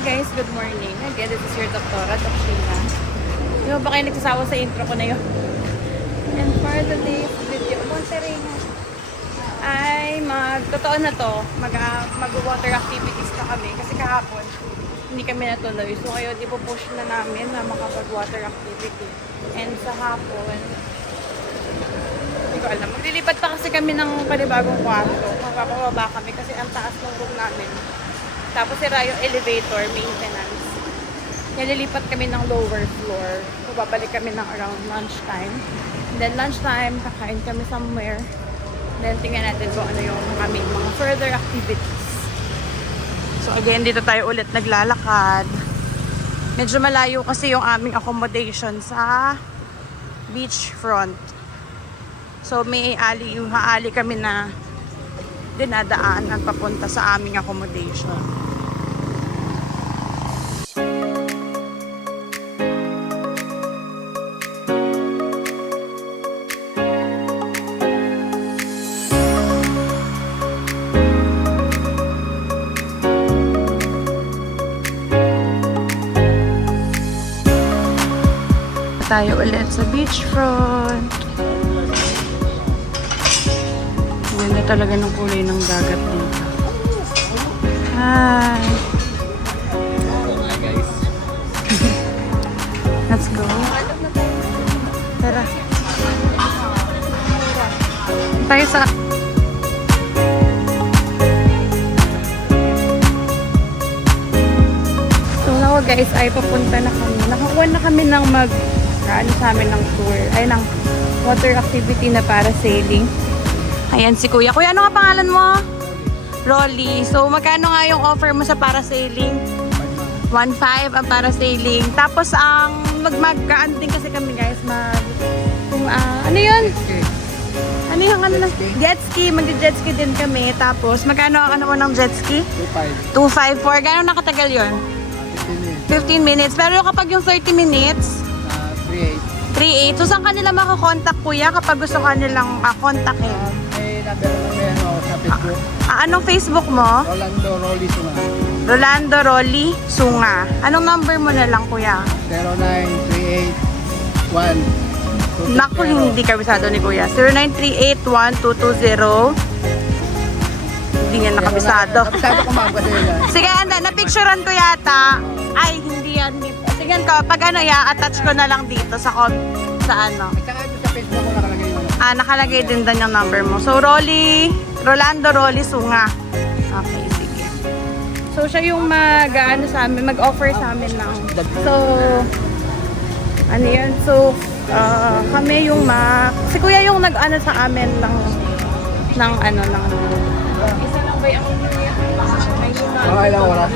Hi guys, good morning. Again, this is your Doktora, Dok Sheena. Di ba kayo nagsasawa sa intro ko na yun? And for today's video, Monterey ay totoo na to, mag-water activities na kami. Kasi kahapon, hindi kami natuloy. So ngayon, ipupush na namin na makapag-water activity. And sa hapon, hindi ko alam. Maglilipat pa kasi kami ng panibagong kwarto. Magpapababa kami kasi ang taas ng room namin. Tapos sira yung elevator, maintenance. Nililipat kami ng lower floor. So, babalik kami ng around lunchtime. And then lunchtime, kakain kami somewhere. Then tingnan natin kung ano yung aming mga further activities. So again, dito tayo ulit naglalakad. Medyo malayo kasi yung aming accommodation sa beachfront. So may haali kami na dinadaanan papunta sa aming accommodation. Tayo ulit sa beachfront. Ganda talaga ng kulay ng dagat dito. Hi! Hi guys. Let's go. Tara. Tayo sa... So now guys, ay papunta na kami. Nakakuha na kami ng sa amin ng tour, ay ng water activity na parasailing. Ayan si Kuya. Kuya, ano nga pangalan mo? Rolly. So, magkano nga yung offer mo sa parasailing? 1.5 ang parasailing. Tapos, ang mag-anding kasi kami guys, ano yun? Ano yung ano lang? Jet ski. Mag-jet ski din kami. Tapos, magkano ang ano mo ng jet ski? 2.5 for. Gano'ng nakatagal yun? 15 minutes. Pero kapag yung 30 minutes, 3.8. So, saan kanila makakontak, Kuya, kapag gusto kanilang kontakin? May number naman sa Facebook. Anong Facebook mo? Rolando Rolly Sunga. Rolando Rolly Sunga. Anong number mo na lang, Kuya? 09381. Naku, hindi kabisado ni Kuya. 0938-1220. Hindi niya nakabisado. Kabisado ko ma'am kasi yun. Sige, anda, napicturean ko yata. Ay, hindi yan. Sige, pag ano, attach ko na lang dito sa ano. At saka sa Facebook ko nakalagay yun. Nakalagay din doon yung number mo. So, Rolando Rolly Sunga. Okay, sige. So, siya yung mag-offer sa amin ng... So, ano yan? So, kami yung si Kuya yung nag-ano sa amin ng isa lang ba yung Okay lang, wala.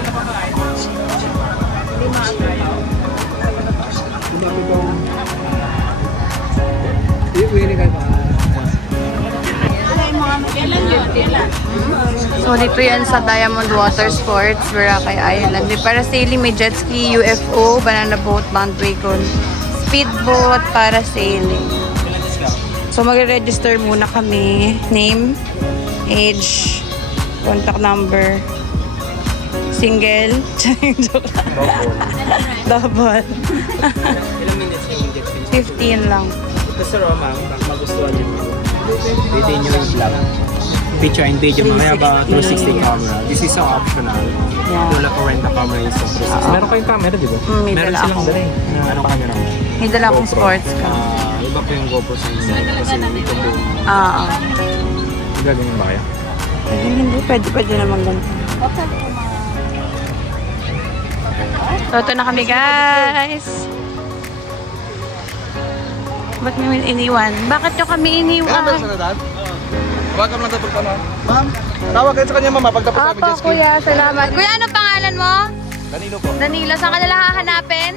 So, dito yan sa Diamond Water Sports, Boracay Island. May parasailing, may jet ski, UFO, banana boat, bandwagon, speedboat, parasailing. So, mag-register muna kami. Name, age, contact number, single, double. Ilang minutes yung injection? 15 lang. Ito sa Roma, magustuhan nyo. Pwede nyo yung vlog. Picture and video, mamaya ba 360 camera. This is so optional. Wala ko rent a camera is so 360. Meron kayong camera, di ba? May Meron dala silang ako. dala eh. Anong camera mo? May dala akong sports ka. Iba po yung GoPro sa inyo. Kasi ito po yung... Gagawin ba kaya? Hindi, pwede naman ganito. So, ito na kami guys. Ba't may iniwan? Bakit nyo kami iniwan? dad? Tawagan mo lang sa pagkano. Ma'am, tawag kayo sa kanya mama pagtapos sa Opo, Kuya. Salamat. Kuya, ano pangalan mo? Danilo po. Danilo. Saan ka nila hahanapin?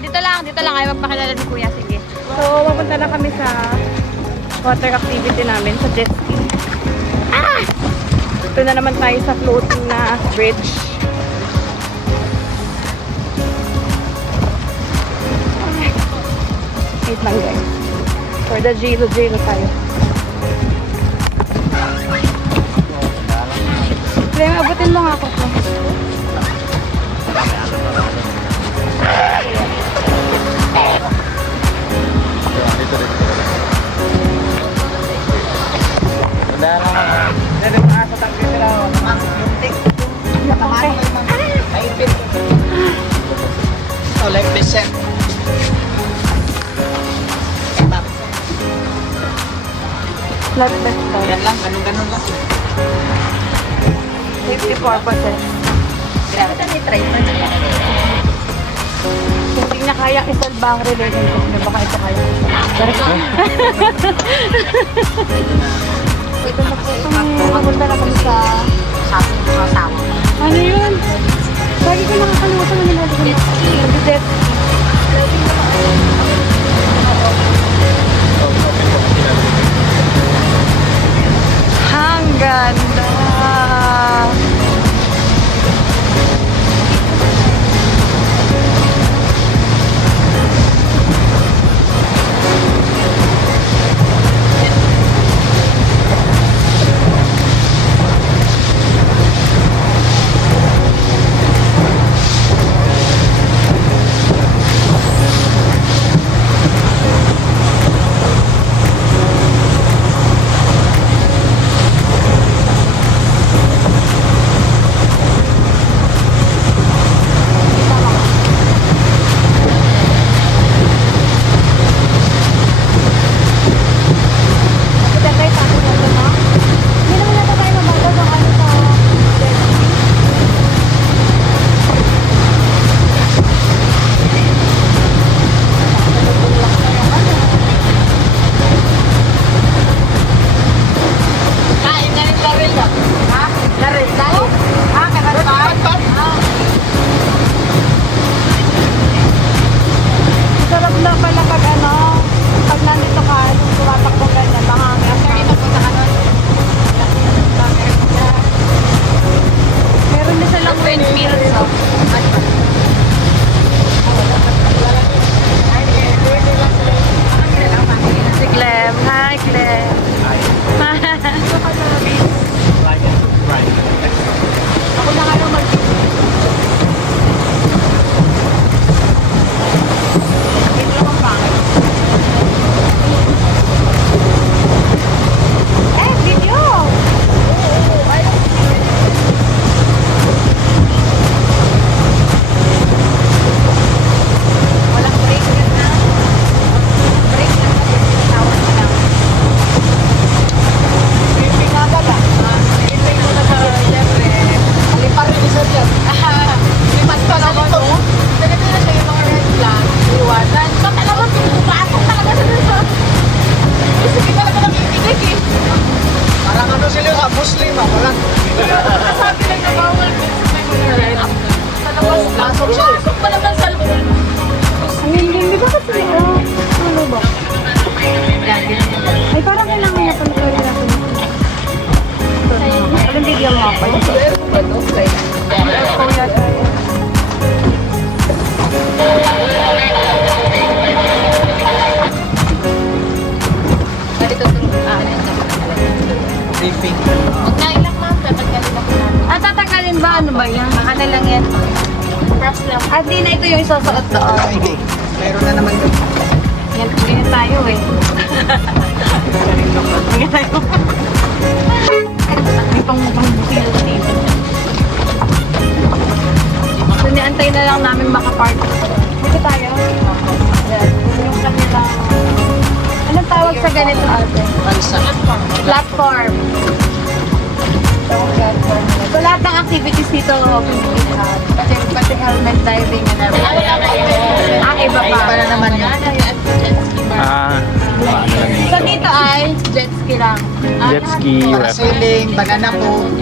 Dito lang. Ayaw magpakilala ni Kuya. Sige. So, mapunta na kami sa water activity namin sa jet ski. Ito na naman tayo sa floating na bridge. Wait lang guys. For the Jilo tayo. Kaya abutin mo nga ako. Life vest daw. Yan lang, ganun-ganun lang. Safety purposes. Grabe na may try pa. Kung hindi niya kaya isalba ang relationship niya, baka ito kaya. Ito na po. Nakapunta na kami sa... Sabi ng mga asawa. Ano yun? Lagi ko nakakalimutan na nila. Jet ski. Ang ganda! Kain na rin Laril na. Ha? Laril? Laril? Ha? Kaya ba? Sarap na pala pag ano, pag nandito ka, tumatakbo ganyan, mahangin. After ito punta ka nun. Meron din silang windmill. Si Clem. Hi, Clem. Ako na nga mag Ito lang ang pangit. Video! Walang break yun na. Break lang na. Tawag ka lang. Briefing na agad ah. Briefing mo na sa siyempre. Alipar rin isa dyan. Lipat ka naman to. Ganito na siya yung mga red flag. Iwasan. So talaga pinupasok talaga sa dun sa. Isipin talaga ng ibigay eh. Parang ano sila ka, Muslim ah, wala. Sabi lang na bawal din sa mga red. Sa labas lang. Pasok pa naman sa loob. Ang hindi ba kasi ano ba? Ay, parang kailangan niya pala rin natin. Alam video mo ako. Ganito ito. Ano yun? Briefing. Magkain lang ma'am. Tatanggalin ako namin. At tatagalin ba? Ano ba yan? Ano lang yan. Props lang. At di na ito yung isusuot doon. Hindi, meron na naman yun. Yan, ganyan tayo eh. Ganyan tayo. May pang-bukil dito. So, niantay na lang namin makapark. Dito tayo. Yan. Yung kanilang... Anong tawag sa ganito ate? Platform. So, lahat ng activities dito, pati helmet diving and everything. Ah, iba pa. Iba na naman yun. Ano lang yun? So, dito ay jet ski lang. Jet ski, Parasailing, banana boat.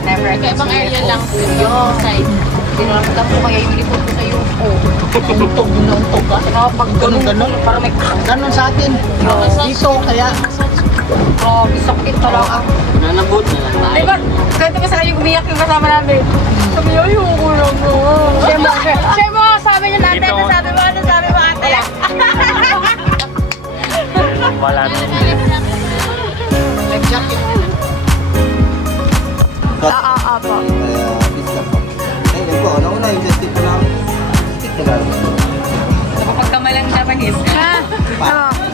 Never. Ibang area lang po yung side. Dinalamutan ko kaya yung uniform ko sa UFO. Untog na untog ka. Pag Ganun. parang may Ganun sa atin. Dito, kaya grabe, sakit talaga. nanabot na lang. Diba, kahit ba sa kayo umiyak yung kasama namin? Sabi niya, ayoko lang mo. Share mo, sabi niyo natin, Dito. ano sabi mo ate? Wala na. Life jacket. Oo, po. Ayun po, nauna yung testing ko namin. Stick ko lang. Napapagkamalang Japanese. Ha?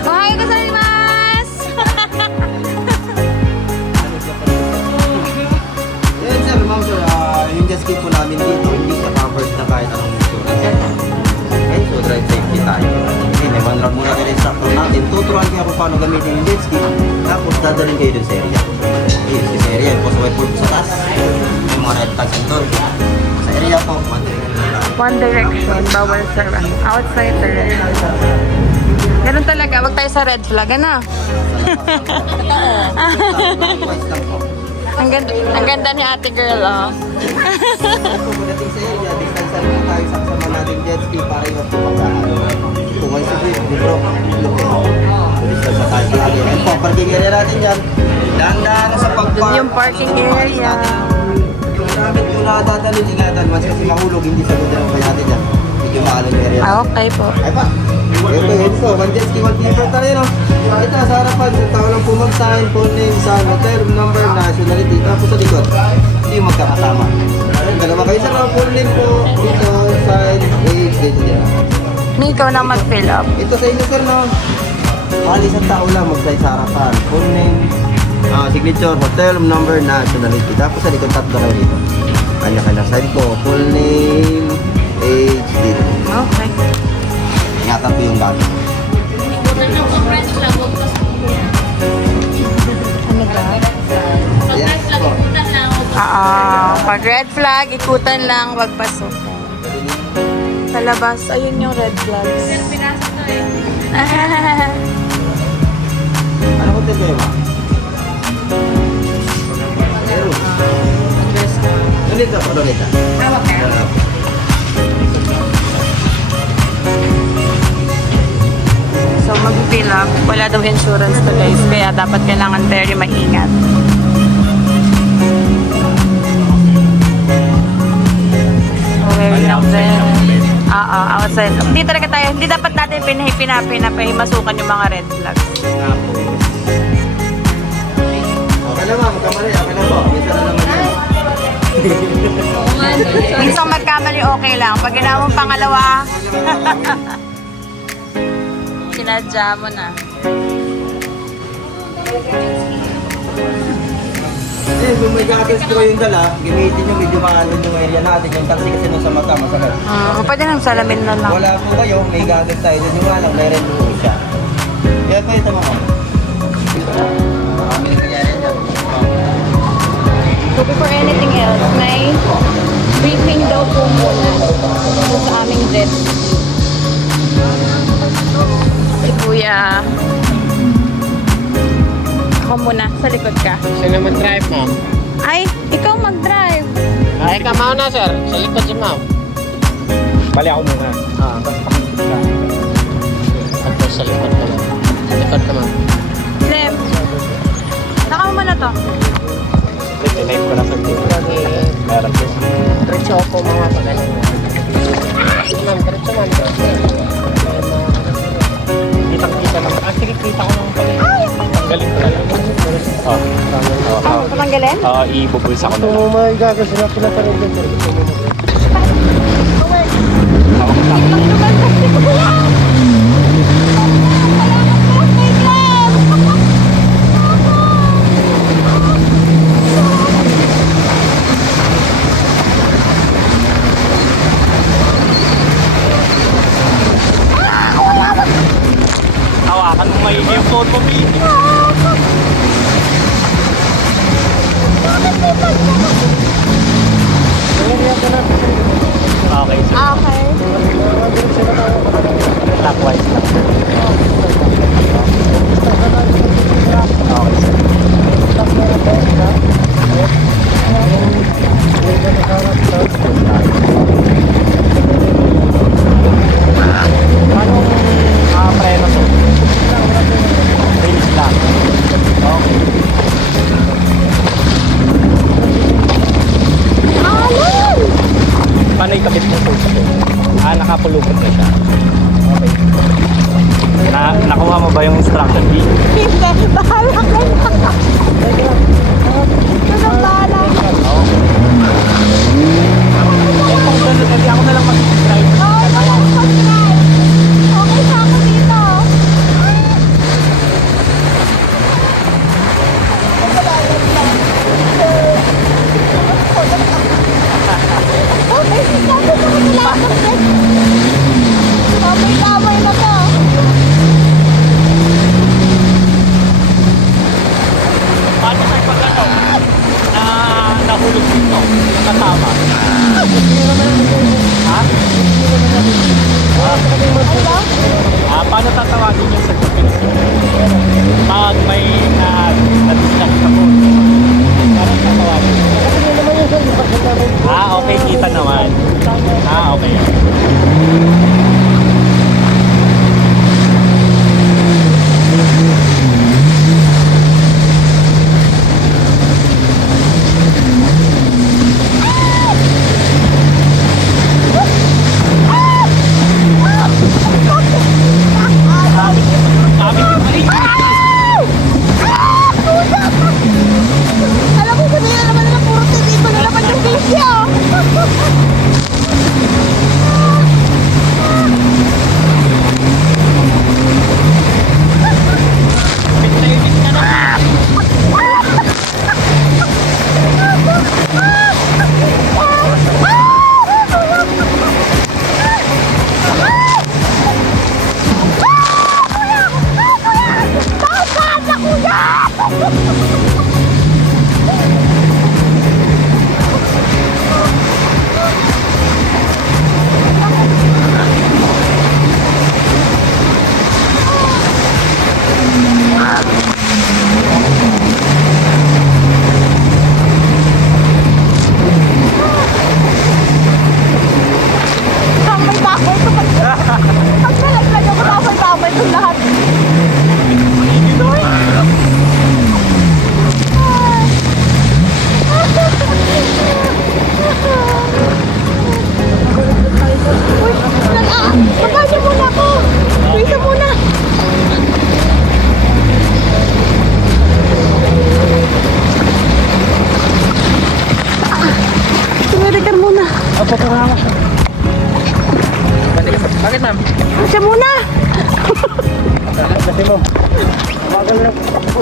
Ohayo gozaimasu! Yan sir, ma'am sir, yung jet ski po namin dito, hindi siya covered na kahit anong insurance. Okay, so drive safety tayo. Okay, may one round muna din instructor natin. natin, tuturuan kayo kung paano gamitin yung jet ski. Tapos dadalhin kayo dun sa area. Ayun, sa area, yung post white sa taas. Yung mga red tags and doon. Sa area po, One direction, bawal sa outside direction. Ganun talaga, wag tayo sa red flag, ano? Ang ganda ni ate girl, oh. Kung pagdating sa area, distansan na tayo sa kasama natin jet ski para yung pagkakaan. Kung may sipit, di bro, look at distance na tayo palagi. Ayun po, parking area natin yan. Dahan-dahan sa pag-park. Yun yung parking area. Yung gamit ko na dadalhin, ingatan. Once kasi mahulog, hindi sa ganda ng kaya natin yan. Medyo maalong area. Ah, okay po. Ay pa. Ito, one jet ski, one keeper tayo, no? Ito, sa harapan, sa tao lang po mag-sign, phone name, sign, hotel, number, nationality. Tapos sa likod, hindi magkakasama. Ayun, dalawa kayo sa mga full name po. Dito, sign, age, dito dyan. May ikaw na mag-fill up. Ito sa inyo, sir, no? Mahal isang tao lang mag-sign sa harapan. Full name, signature, hotel, number, nationality. Tapos sa likod, tatlo kayo dito. Kanya-kanya sign po, full name, age, dito. Okay. Ingatan po yung gamit. Ano ba? Ayan po. Pag red flag, ikutan lang, wag pasok. Sa labas, ayun yung red flags. Ano hotel kayo, ma? Meron. Lolita po, Lolita. So, mag-fill up. Wala daw insurance to guys. Kaya dapat kailangan very maingat. Wearing ng vest. Outside. Hindi talaga tayo. Hindi dapat natin pinahimasukan yung mga red flags. Okay na, ma'am. Kamali. Okay na po. Isa na naman yan. Minsan magkamali okay lang. Pag ginawa mong pangalawa, sinadya mo na. Kung may goggles ko yung dala, gamitin nyo, medyo maalon yung area natin. Yung taxi kasi nung sa mata, masakit. Pwede nang salamin na lang. Wala po kayo, may goggles tayo dun yung alam, may red po siya. Kaya po ito mga. Marami nangyari dyan. So before anything else, may briefing daw po muna sa aming jet. Si Kuya. Ako muna, sa likod ka. Sino mag-drive, ma'am? Ay, ikaw mag-drive. Ay, kamaw na, sir. Sa likod si ma'am. Bali ako muna. Tapos sa likod ka lang. Sa likod ka, ma'am. Lem. Saka mo na to. Live ko na sa dito. Meron po. Diretso po mga pagano. Ma'am, diretso man. Kita lang. Sige, kita ko naman pala. Galing ko na lang. Patanggalin? Ibubulsa ko na lang. Oh my God, kasi na pala pa rin dito. Hawakan mo maigi yung phone mo, Pete. Okay, sir. Okay. Clockwise lang. Okay, sir. Anong preno to? Release lang. Okay. Paano ikabit mo po? Nakapulupot na siya. Okay.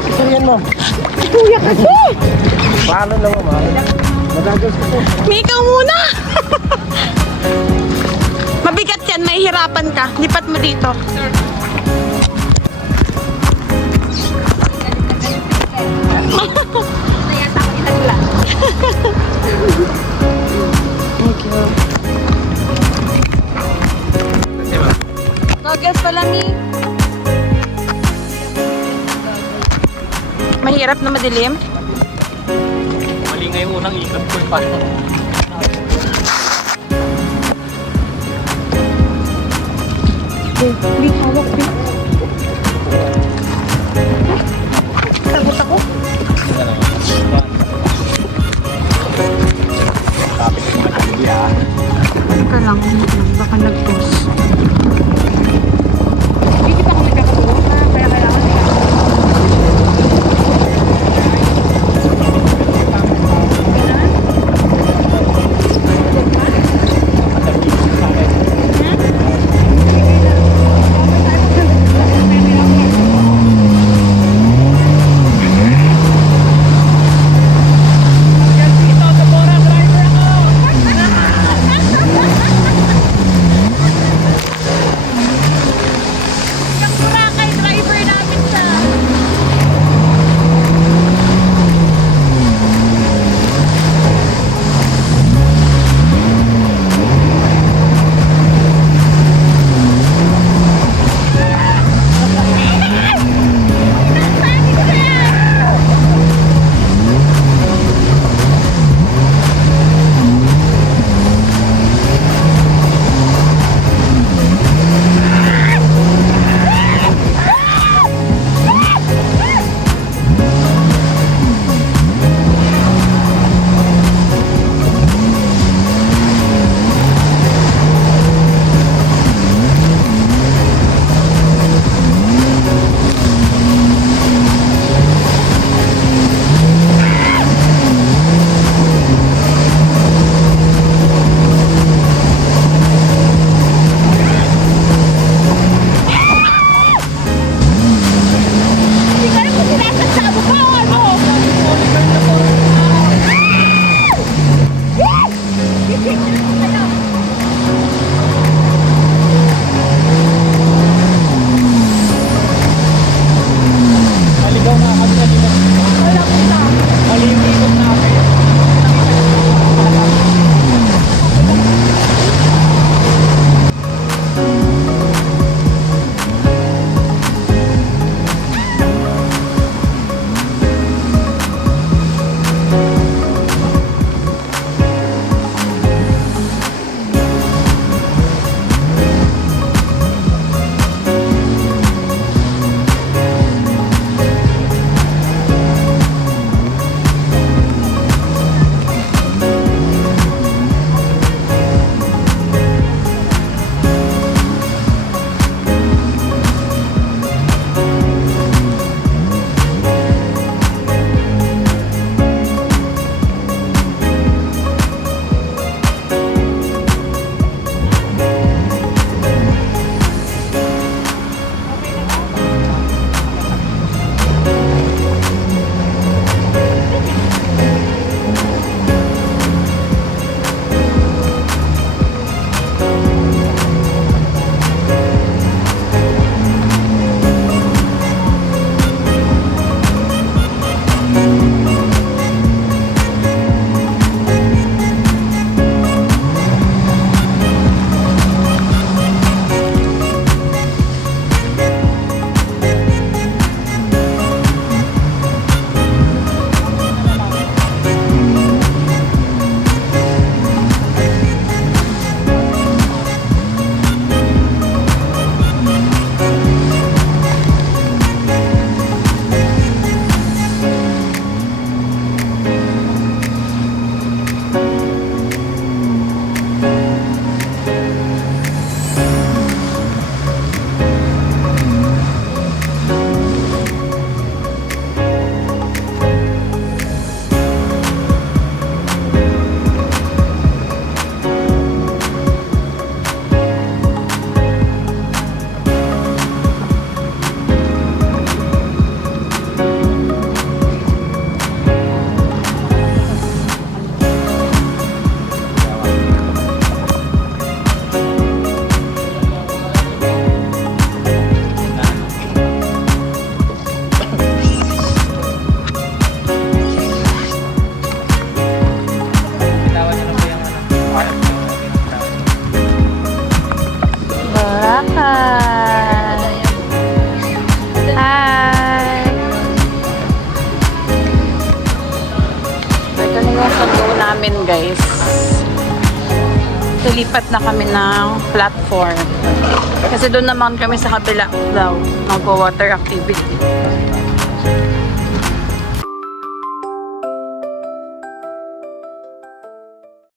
Isuriyan mo. Kuya kasi! Paano lang mo, magagas ko po. Mikaw muna! Mabigat yan, mahihirapan ka. Lipat mo dito. Kasi ma'am. Goggles pala, Mi. Mahirap na madilim. Mali nga yung unang ikot ko pa. Wait, hawak, wait. Tagot ako. Kapit ko matindi ah. Teka lang, baka nag-toss. Hindi kita kami kakatuwa. Kaya kailangan nila. bakal. Hi! Ito na yung condo namin, guys. Lilipat na kami ng platform. Kasi doon naman kami sa kabila daw, mag-water activity.